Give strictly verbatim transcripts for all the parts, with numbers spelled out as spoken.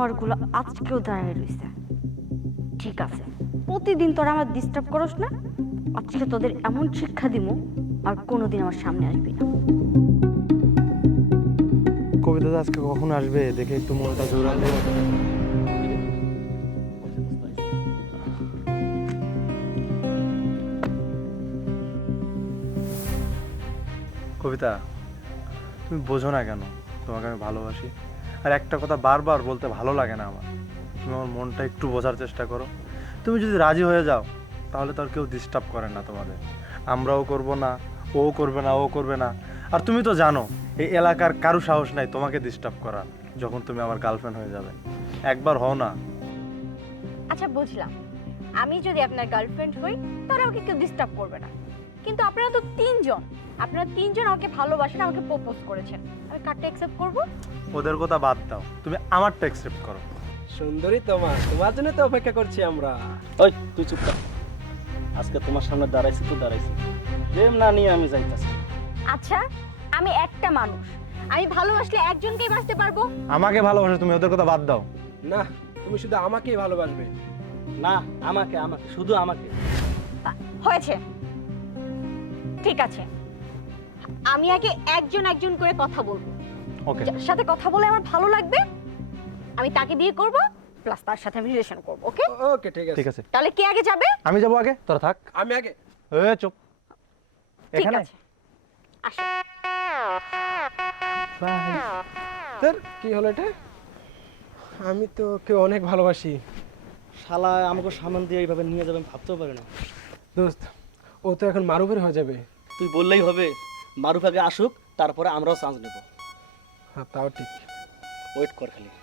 জানোয়ারগুলো আজকেও দাঁড়িয়ে রয়েছে। ঠিক আছে, প্রতিদিন তোরা আমার ডিস্টার্ব করস না, আজকে তোদের এমন শিক্ষা দিমু আর কোনোদিন আমার সামনে আসবি না। কবিতা আজকে কখন আসবে দেখে একটু মনটা জোরালো। কবিতা, তুমি বোঝো না কেন তোমাকে আমি ভালোবাসি? আর একটা কথা বারবার বলতে ভালো লাগে না আমার। তুমি আমার মনটা একটু বোঝার চেষ্টা করো। তুমি যদি রাজি হয়ে যাও তাহলে তো আর কেউ ডিস্টার্ব করে না তোমাদের। আমরাও করব না, ও করবে না, ও করবে না। আর তুমি তো জানো এই এলাকার কারো সাহস নাই তোমাকে ডিস্টার্ব করার যখন তুমি আমার গার্লফ্রেন্ড হয়ে যাবে। একবার হও না। আচ্ছা বুঝলাম, আমি যদি আপনার গার্লফ্রেন্ড হই তাহলে আমাকে কেউ ডিস্টার্ব করবে না, কিন্তু আপনারা তো তিনজন, আপনারা তিনজন আমাকে ভালোবাসেন, আমাকে প্রপোজ করেছেন, আমি কারটা অ্যাকসেপ্ট করব? ওদের কথা বাদ দাও, তুমি আমারটা অ্যাকসেপ্ট করো। সুন্দরী তোমার, তোমার জন্য তো অপেক্ষা করছি আমরা। ওই তুই চুপ কর। আজকে তোমার সামনে দাঁড়াইছি তো দাঁড়াইছি, প্রেম না নিয়ে আমি যাইতাছি। আচ্ছা, আমি একটা মানুষ, আমি ভালোবাসলে একজনকেই বাঁচতে পারবো। আমাকে ভালোবাসো তুমি, ওদের কথা বাদ দাও। না, তুমি শুধু আমাকেই ভালোবাসবে। না, আমাকে আমাকে শুধু আমাকে। হয়েছে, ঠিক আছে, আমি আগে একজন একজন করে কথা বলবো। ওকে। যার সাথে কথা বলে আমার ভালো লাগবে আমি তাকে বিয়ে করব, প্লাস তার সাথে আমি রিলেশন করব। ওকে ওকে, ঠিক আছে ঠিক আছে, তাহলে কে আগে যাবে? আমি যাবো আগে, তোরা থাক। আমি আগে। এ চুপ। ঠিক এখানে আছে, আসো। তোর কি হলো এটা? আমি তো ওকে অনেক ভালোবাসি। শালা আমাকে সামান দিয়ে এইভাবে নিয়ে যাবেন ভাবতেও পারে না। দোস্ত, ও তো এখন মারুফের হয়ে যাবে। তুই বললেই হবে, মারুফ আগে আসুক, তারপরে আমরাও চান্স নেব। হ্যাঁ, তাও ঠিক। ওয়েট কর খালি।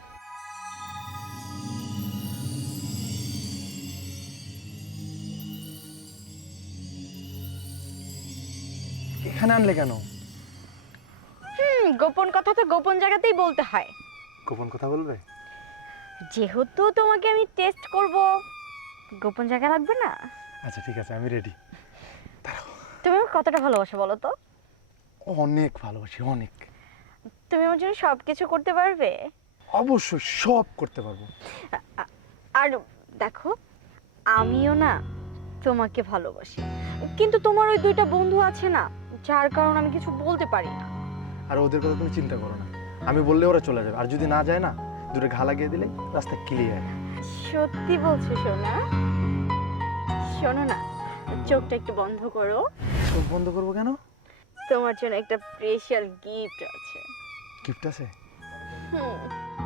এখানে আনলে কেন? হুম, গোপন কথা তো গোপন জায়গাতেই বলতে হয়। গোপন কথা বলবে? যেহেতু তোমাকে আমি টেস্ট করব, গোপন জায়গা লাগবে না? আচ্ছা ঠিক আছে, আমি রেডি। তুমি আমাকে কতটা ভালোবাসো বলো তো? অনেক ভালোবাসি, অনেক। তুমি আমার জন্য সব কিছু করতে পারবে? অবশ্যই সব করতে পারবো। আর দেখো, আমিও না তোমাকে ভালোবাসি, কিন্তু তোমার ওই দুইটা বন্ধু আছে না, যার কারণে আমি কিছু বলতে পারি না। আর ওদের কথা তুমি চিন্তা করো না, আমি বললে ওরা চলে যাবে। আর যদি না যায় না, দূরে ঘা লাগিয়ে দিলে রাস্তা ক্লিয়ার। সত্যি বলছো সোনা? শোনো না, চোখটা একটু বন্ধ করো। চোখ বন্ধ করবো কেন? তোমার জন্য একটা স্পেশাল গিফট আছে। গিফট আছে? হুম।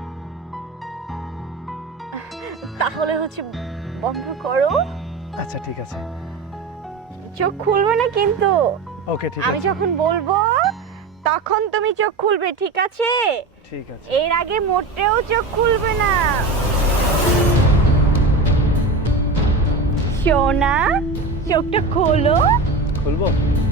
তাহলে হচ্ছে বন্ধ করো। আচ্ছা ঠিক আছে। চোখ খুলবে না কিন্তু। ওকে ঠিক আমি আছে। যখন বলবো তখন তুমি চোখ খুলবে, ঠিক আছে? ঠিক আছে। এর আগে মোটেও চোখ খুলবে না। সোনা, চোখটা খোলো। খুলবো?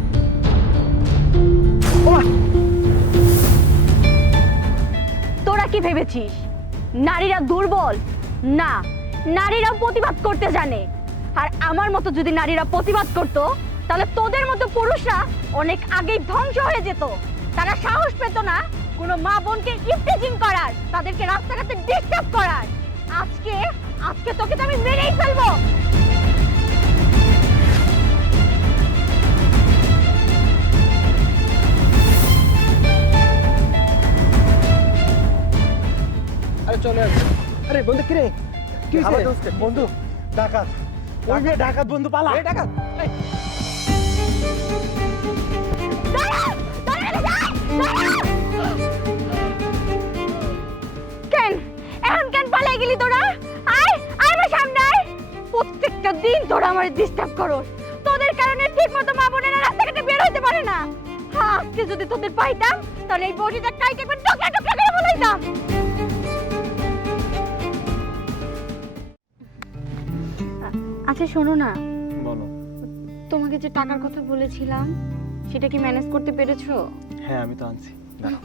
তোরা কি ভেবেছিস নারীরা দুর্বল? না, নারীরা প্রতিবাদ করতে জানে। আর আমার মতো যদি নারীরা প্রতিবাদ করত, তাহলে তোদের মতো পুরুষরা অনেক আগেই ধ্বংস হয়ে যেত। তারা সাহস পেত না কোনো মা বোনকে ইফটিজিং করার, তাদেরকে রাস্তাঘাটে ডিস্টার্ব করার। আজকে আজকে তোকে তো আমি মেরেই ফেলবো। আরে চলে আসবে। আরে বন্ধু, কিরে কি আমার হয়েছে? দোস্ত, বন্ধু ডাকাত, ওই যে ডাকাত বন্ধু পালা। এই ডাকাত, এই। দাঁড়া! দাঁড়া, দাঁড়া! দাঁড়া! কেন এখন কেন পালাই গেলি তোরা? আয় আয় আমার সামনে আয়। প্রত্যেকটা দিন তোরা আমার ডিস্টার্ব করস, তোদের কারণে ঠিক মতো মা বোনেরা রাস্তাঘাটে বের হতে পারে না। হ্যাঁ, আজকে যদি তোদের পাইতাম তাহলে এই বডিটা কাইটে করে টুকরা টুকরা করে ফেলাইতাম। আচ্ছা শোনো না, বলো। তোমাকে যে টাকার কথা বলেছিলাম সেটা কি ম্যানেজ করতে পেরেছো? হ্যাঁ আমি তো আনছি, দাঁড়াও।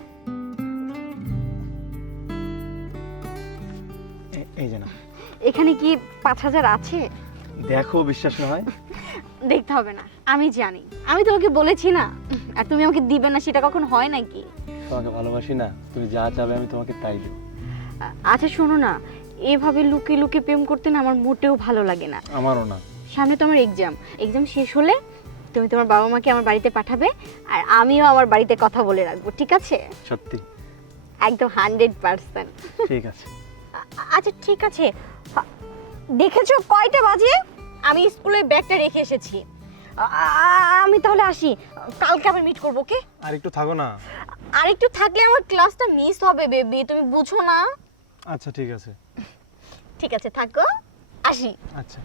এ- এই যে না। এখানে কি পাঁচ হাজার আছে? দেখো, বিশ্বাস না হয়? দেখতে হবে না, আমি জানি। আমি তোমাকে বলেছি না, আর তুমি আমাকে দিবে না সেটা কখন হয় নাকি? তোমাকে ভালোবাসি না, তুমি যা চাবে আমি তোমাকে তাই দেব। আচ্ছা শোনো না, এভাবে লুকিয়ে লুকিয়ে প্রেম করতে না আমার মোটেও ভালো লাগে না। আমারও না। সামনে তো আমার এক্সাম, এক্সাম শেষ হলে তুমি তোমার বাবা মাকে আমার বাড়িতে পাঠাবে, আর আমিও আমার বাড়িতে কথা বলে রাখবো, ঠিক আছে? সত্যি? একদম হান্ড্রেড পার্সেন্ট। ঠিক আছে। আচ্ছা ঠিক আছে। আ- দেখেছো কয়টা বাজে? আমি স্কুলে ব্যাগটা রেখে এসেছি। আ- আ- আমি তাহলে আসি, কালকে আবার মিট করবো, ওকে? আর একটু থাকো না। আর একটু থাকলে আমার ক্লাসটা মিস হবে বেবি, তুমি বুঝো না? আচ্ছা ঠিক আছে। ঠিক আছে থাকো, আসি। আচ্ছা।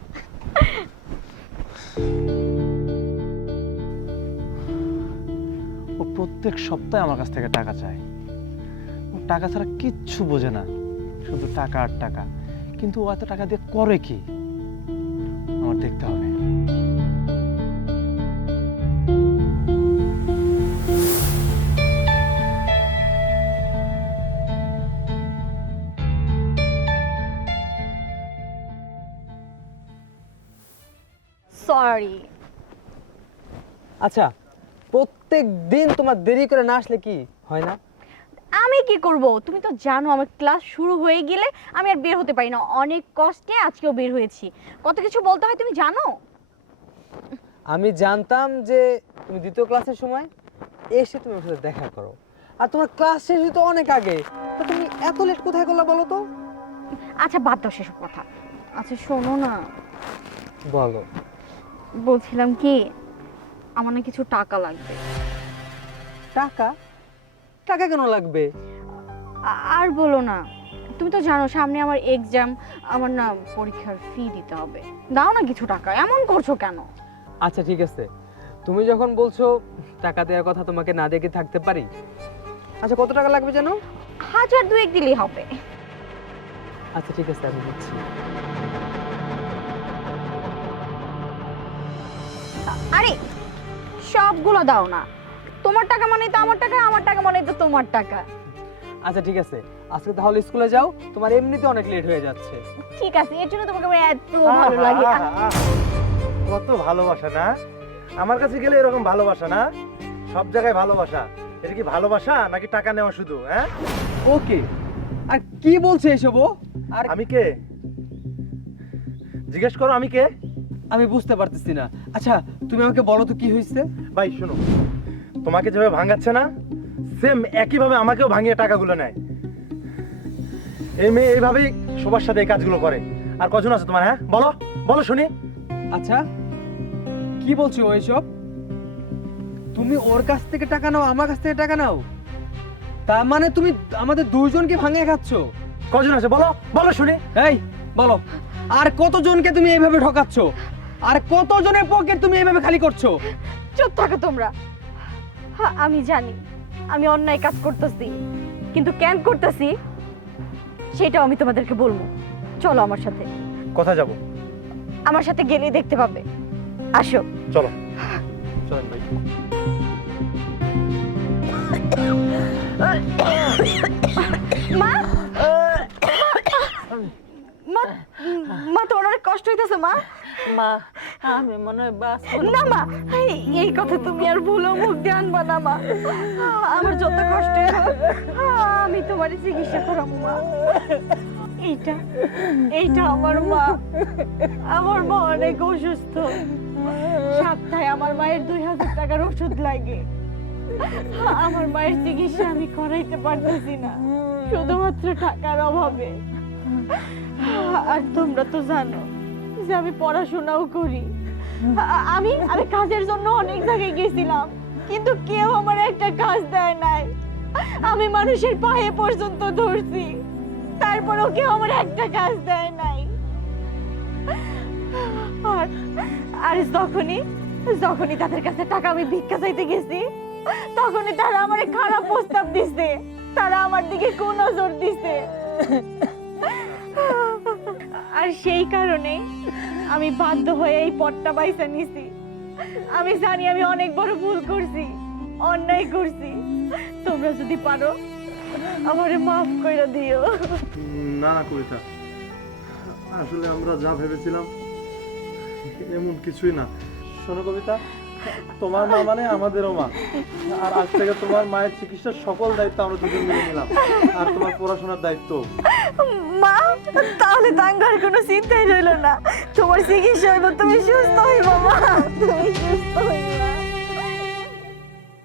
ও প্রত্যেক সপ্তাহে আমার কাছ থেকে টাকা চায়। ও টাকা ছাড়া কিচ্ছু বোঝে না, শুধু টাকা আর টাকা। কিন্তু ও এত টাকা দিয়ে করে কি আমার দেখতে হবে। সরি। আচ্ছা, প্রত্যেক দিন তোমার দেরি করে না আসলে কি হয় না? আমি কি করব? তুমি তো জানো আমার ক্লাস শুরু হয়ে গেলে আমি আর বের হতে পারি না। অনেক কষ্টে আজকেও বের হয়েছি। কত কিছু বলতে হয় তুমি জানো? আমি জানতাম যে তুমি দ্বিতীয় ক্লাসের সময় এসে তুমি ওর সাথে দেখা করো, আর তোমার ক্লাস শেষ হতো অনেক আগে। তো তুমি এত লেট কোথায় করলা বলো তো? আচ্ছা বাদ দাও সেসব কথা। আচ্ছা শোনো না, বলো। বলছিলাম কি, আমার না কিছু টাকা লাগবে। টাকা? টাকা কেন লাগবে? আ- আর বলো না, তুমি তো জানো সামনে আমার এক্সাম, আমার না পরীক্ষার ফি দিতে হবে। দাও না কিছু টাকা, এমন করছো কেন? আচ্ছা ঠিক আছে, তুমি যখন বলছো টাকা দেওয়ার কথা, তোমাকে না দিয়ে কি থাকতে পারি? আচ্ছা কত টাকা লাগবে জানো? হাজার দুয়েক দিলেই হবে। আচ্ছা ঠিক আছে, আমি দিচ্ছি। আরে সবগুলো দাও না, তোমার টাকা মানে তো আমার টাকা, আমার টাকা মানে তো তোমার টাকা। আচ্ছা ঠিক আছে, আজকে তাহলে স্কুলে যাও, তোমার এমনিতে অনেক লেট হয়ে যাচ্ছে। ঠিক আছে, এর জন্য তোমাকে আমার এত ভালো লাগে। আহা, আহা, কত ভালোবাসা না আমার কাছে গেলে, এরকম ভালোবাসা না সব জায়গায় ভালোবাসা। এটা কি ভালোবাসা নাকি টাকা নেওয়া শুধু? হ্যাঁ ওকে, আর কি বলছে এসব ও? আর আমি কে জিজ্ঞেস করো, আমি কে? আমি বুঝতে পারতেছি না। আচ্ছা তুমি আমাকে বলো তো কি হয়েছে? ভাই শোনো, তোমাকে যেভাবে ভাঙাচ্ছে না, সেম একইভাবে আমাকেও ভাঙিয়ে টাকাগুলো নেয়। এই মেয়ে এইভাবেই সবার সাথে এই কাজগুলো করে। আর কজন আছে তোমার? হ্যাঁ বলো বলো শুনি। আচ্ছা কি বলছো ও এসব? তুমি ওর কাছ থেকে টাকা নাও, আমার কাছ থেকে টাকা নাও, তার মানে তুমি আমাদের দুইজনকে ভাঙিয়ে খাচ্ছো? কজন আছে বলো বলো শুনি। এই বলো, আর কতজনকে তুমি এইভাবে ঠকাচ্ছ? আর কতজনের পকেট তুমি এইভাবে খালি করছো? চুপ থাকো তোমরা। হ্যাঁ, আমি জানি আমি অন্যায় কাজ করতেছি, কিন্তু কেন করতেছি সেটাও আমি তোমাদেরকে বলবো। চলো আমার সাথে। কোথায় যাব? আমার সাথে গেলেই দেখতে পাবে। আসো। চলো চলেন ভাই। মা মা মা তোমার অনেক কষ্ট হইতেছে মা। মা আমি মনে হয় বাস না মা, এই- এই কথা তুমি আর ভুলো মুখ দিয়ে আনবা না মা। আমার যত কষ্ট আমি তোমার চিকিৎসা করাবো মা। এইটা এইটা আমার মা। আমার মা অনেক অসুস্থ, সপ্তাহে আমার মায়ের দুই হাজার টাকার ওষুধ লাগে। আমার মায়ের চিকিৎসা আমি করাইতে পারতেছি না, শুধুমাত্র টাকার অভাবে। আর তোমরা তো জানো যে আমি পড়াশোনাও করি। আ- আমি আমি কাজের জন্য অনেক জায়গায় গেছিলাম, কিন্তু কেউ আমার একটা কাজ দেয় নাই। আমি মানুষের পায়ে পর্যন্ত ধরছি, তারপরেও কেউ আমার একটা কাজ দেয় নাই। আর আর যখনই যখনই তাদের কাছে টাকা আমি ভিক্ষা চাইতে গেছি, তখনই তারা আমার খারাপ প্রস্তাব দিছে, তারা আমার দিকে কোন নজর দিছে। আর সেই কারণে আমি বাধ্য হয়ে এই পথটা বাইসা নিছি। আমি জানি আমি অনেক বড় ভুল করছি, অন্যায় করছি। তোমরা যদি পারো আমারে মাফ করে দিও। না না কবিতা, আসলে আমরা যা ভেবেছিলাম এমন কিছুই না। শোনো কবিতা, তোমার মা মানে আমাদেরও মা। আর আজ থেকে তোমার মায়ের চিকিৎসার সকল দায়িত্ব আমরা দুজন মিলে নিলাম, আর তোমার পড়াশোনার দায়িত্ব। মা, তাহলে তাঙ্গার কোনো চিন্তাই রইল না। তোমার চিকিৎসা হইব, তুমি সুস্থ হইব মা, তুমি সুস্থ